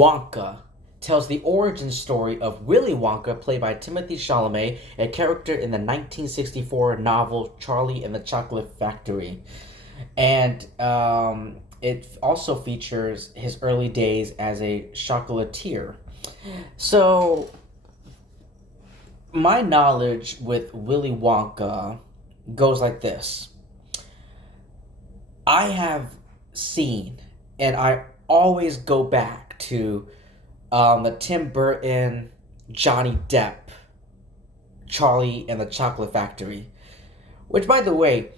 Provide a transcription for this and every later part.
Wonka tells the origin story of Willy Wonka, played by Timothy Chalamet, a character in the 1964 novel Charlie and the Chocolate Factory. And it also features his early days as a chocolatier. So, my knowledge with Willy Wonka goes like this. I have seen, and I always go back to the Tim Burton, Johnny Depp, Charlie and the Chocolate Factory. Which, by the way,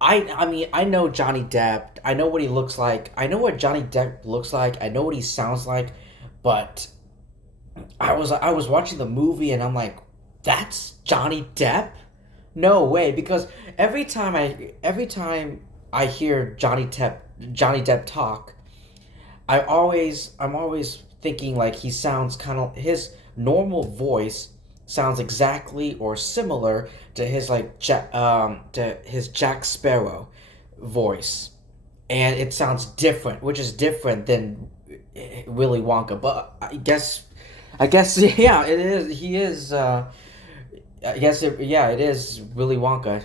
I mean I know Johnny Depp. I know what he looks like. I know what Johnny Depp looks like. I know what he sounds like. But I was watching the movie and I'm like, that's Johnny Depp? No way, because every time I hear Johnny Depp talk, I'm always thinking like he sounds kind of his normal voice sounds exactly or similar to his to his Jack Sparrow voice, and it sounds different, which is different than Willy Wonka. But I guess yeah, it is. He is. Yeah, it is Willy Wonka.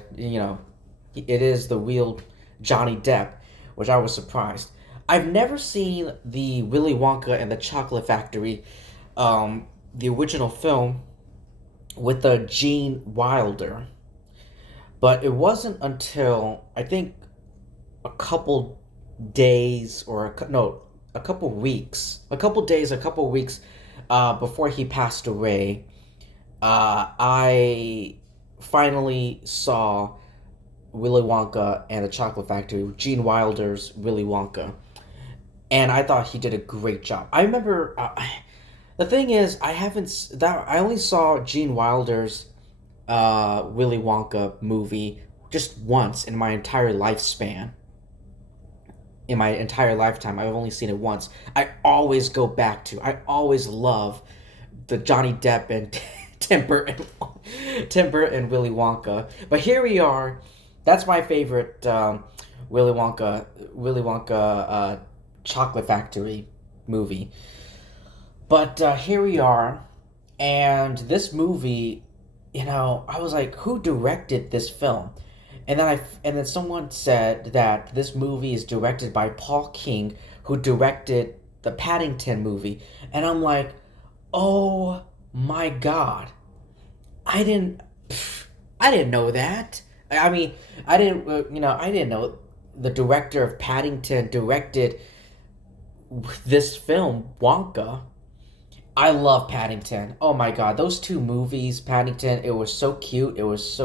It is the real Johnny Depp, which I was surprised. I've never seen the Willy Wonka and the Chocolate Factory, the original film with the Gene Wilder, but it wasn't until I think a couple days or no, a couple weeks, a couple weeks before he passed away, I finally saw Willy Wonka and the Chocolate Factory, Gene Wilder's Willy Wonka, and I thought he did a great job. I remember the thing is I only saw Gene Wilder's Willy Wonka movie just once in my entire lifespan. In my entire lifetime, I've only seen it once. I always love the Johnny Depp and Tim Burton, Tim Burton, Willy Wonka. But here we are. That's my favorite Willy Wonka Chocolate Factory movie. But here we are, and this movie, I was like, who directed this film? And then someone said that this movie is directed by Paul King, who directed the Paddington movie, and I'm like, oh my god, I didn't, I didn't know that. I mean, I didn't know the director of Paddington directed this film, Wonka. I love Paddington. Oh my god, those two movies, Paddington, it was so cute. It was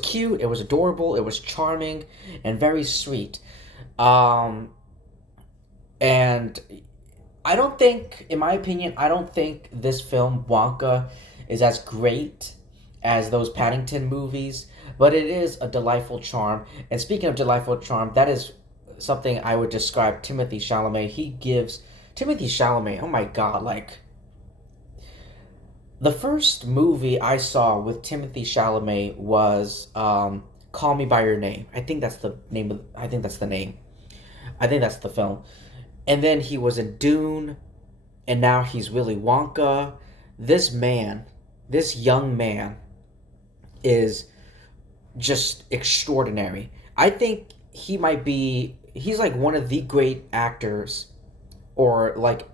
cute, it was adorable, it was charming and very sweet. Um and I don't think, in my opinion, I don't think this film Wonka is as great as those Paddington movies, but it is a delightful charm. And speaking of delightful charm, that is something I would describe Timothy Chalamet. He gives Timothy Chalamet, oh my god, like the first movie I saw with Timothy Chalamet was Call Me by Your Name. I think that's the name. I think that's the film. And then he was in Dune, and now he's Willy Wonka. This man, this young man is just extraordinary. I think he's like one of the great actors, or like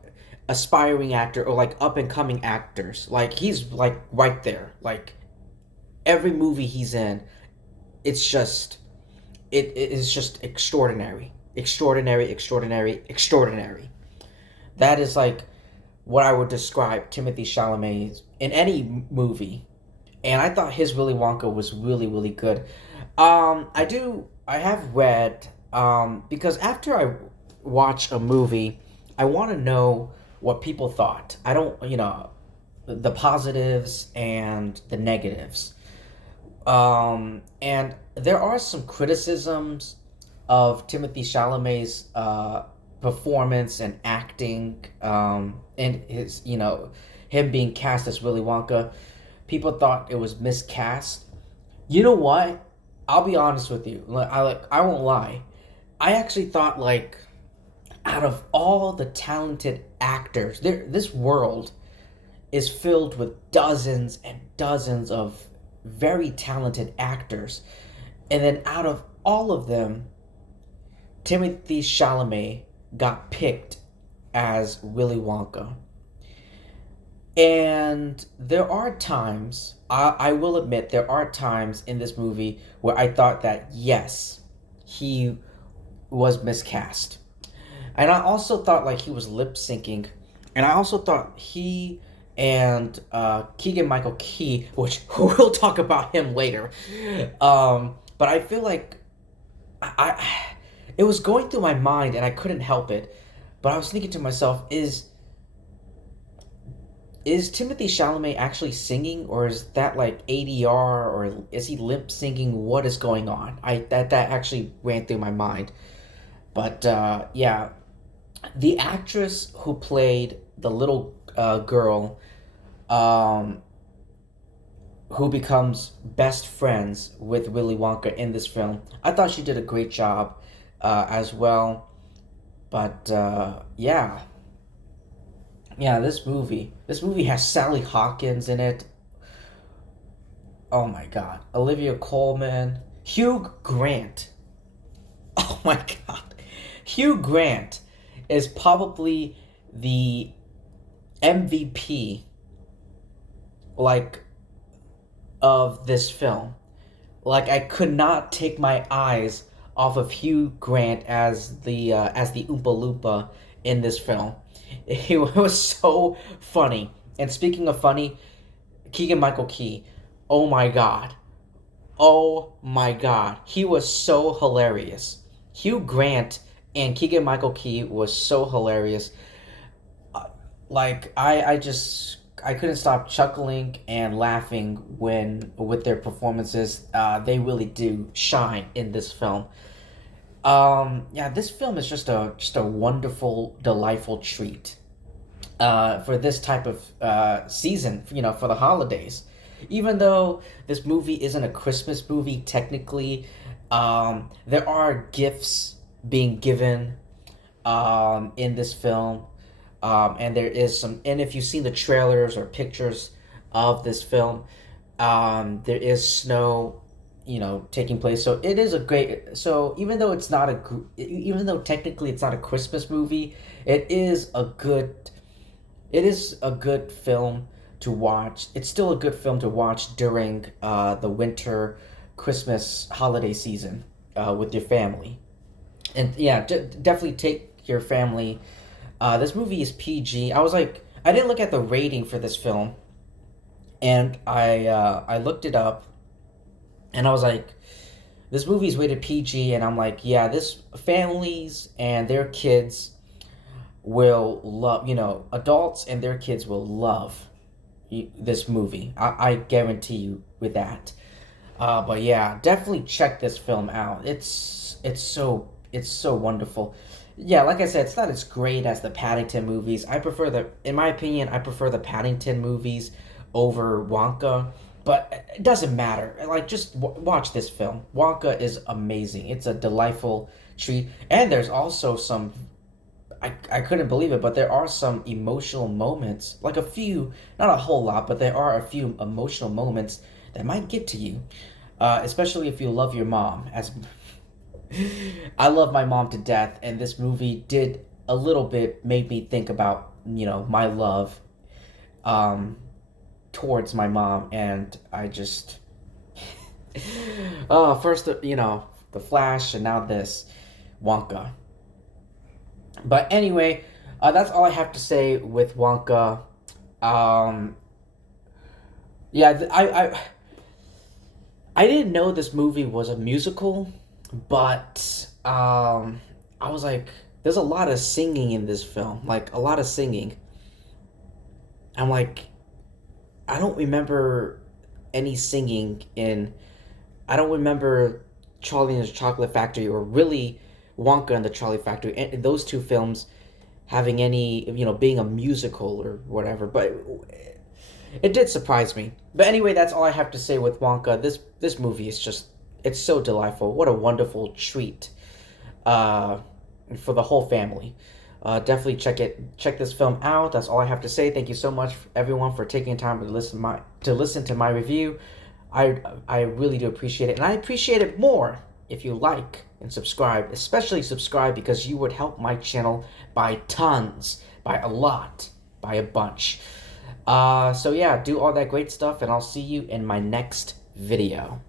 aspiring actor, or like up and coming actors. Like he's like right there. Like every movie he's in, it's just it is just extraordinary. Extraordinary, extraordinary, extraordinary. That is like what I would describe Timothy Chalamet in any movie. And I thought his Willy Wonka was really, really good. I have read, because after I watch a movie, I want to know what people thought. I don't, the positives and the negatives. And there are some criticisms of Timothy Chalamet's performance and acting, and his, him being cast as Willy Wonka. People thought it was miscast. You know what? I'll be honest with you. I won't lie. I actually thought like out of all the talented actors, this world is filled with dozens and dozens of very talented actors. And then out of all of them, Timothy Chalamet got picked as Willy Wonka. And there are times, I will admit, there are times in this movie where I thought that, yes, he was miscast. And I also thought like he was lip syncing. And I also thought he and Keegan Michael Key, which we'll talk about him later. But I feel like it was going through my mind and I couldn't help it. But I was thinking to myself, is Timothy Chalamet actually singing, or is that like ADR, or is he lip syncing? What is going on? That actually ran through my mind. But yeah, the actress who played the little girl, um, who becomes best friends with Willy Wonka in this film, I thought she did a great job as well. But yeah, yeah, this movie has Sally Hawkins in it. Oh my God, Olivia Colman, Hugh Grant. Oh my God, Hugh Grant is probably the MVP, like, of this film. Like, I could not take my eyes off of Hugh Grant as the Oompa Loompa in this film. It was so funny. And speaking of funny, Keegan Michael Key. Oh my God. Oh my God. He was so hilarious. Hugh Grant and Keegan Michael Key was so hilarious. Like I couldn't stop chuckling and laughing when with their performances. They really do shine in this film. Yeah, this film is just a wonderful, delightful treat. For this type of season, for the holidays. Even though this movie isn't a Christmas movie, technically, there are gifts being given in this film. And there is some, and if you've seen the trailers or pictures of this film, there is snow, taking place. So it is a great. So even though technically it's not a Christmas movie, it is a good. It is a good film to watch. It's still a good film to watch during the winter, Christmas holiday season with your family. And yeah, definitely take your family. This movie is PG. I didn't look at the rating for this film, and I looked it up, and I was like, this movie is rated PG, and I'm like, yeah, this families and their kids will love. Adults and their kids will love this movie. I guarantee you with that. But yeah, definitely check this film out. It's so wonderful. Yeah, like I said, it's not as great as the Paddington movies. In my opinion, I prefer the Paddington movies over Wonka. But it doesn't matter. Like, just watch this film. Wonka is amazing. It's a delightful treat. And there's also some, I couldn't believe it, but there are some emotional moments. Like a few, not a whole lot, but there are a few emotional moments that might get to you. Especially if you love your mom. As I love my mom to death, and this movie did a little bit make me think about, my love towards my mom, and I just first the Flash, and now this Wonka. But anyway, that's all I have to say with Wonka. Um, yeah, I didn't know this movie was a musical, but I was like, there's a lot of singing in this film, like a lot of singing. I'm like, I don't remember any singing in. I don't remember Charlie and the Chocolate Factory or really Wonka and the Charlie Factory, and those two films having any, being a musical or whatever. But it did surprise me. But anyway, that's all I have to say with Wonka. This movie is just, it's so delightful. What a wonderful treat. Uh, for the whole family. Definitely check this film out. That's all I have to say. Thank you so much, everyone, for taking time to listen to my review. I really do appreciate it, and I appreciate it more if you like and subscribe, especially subscribe because you would help my channel by tons, by a lot, by a bunch. So yeah, do all that great stuff, and I'll see you in my next video.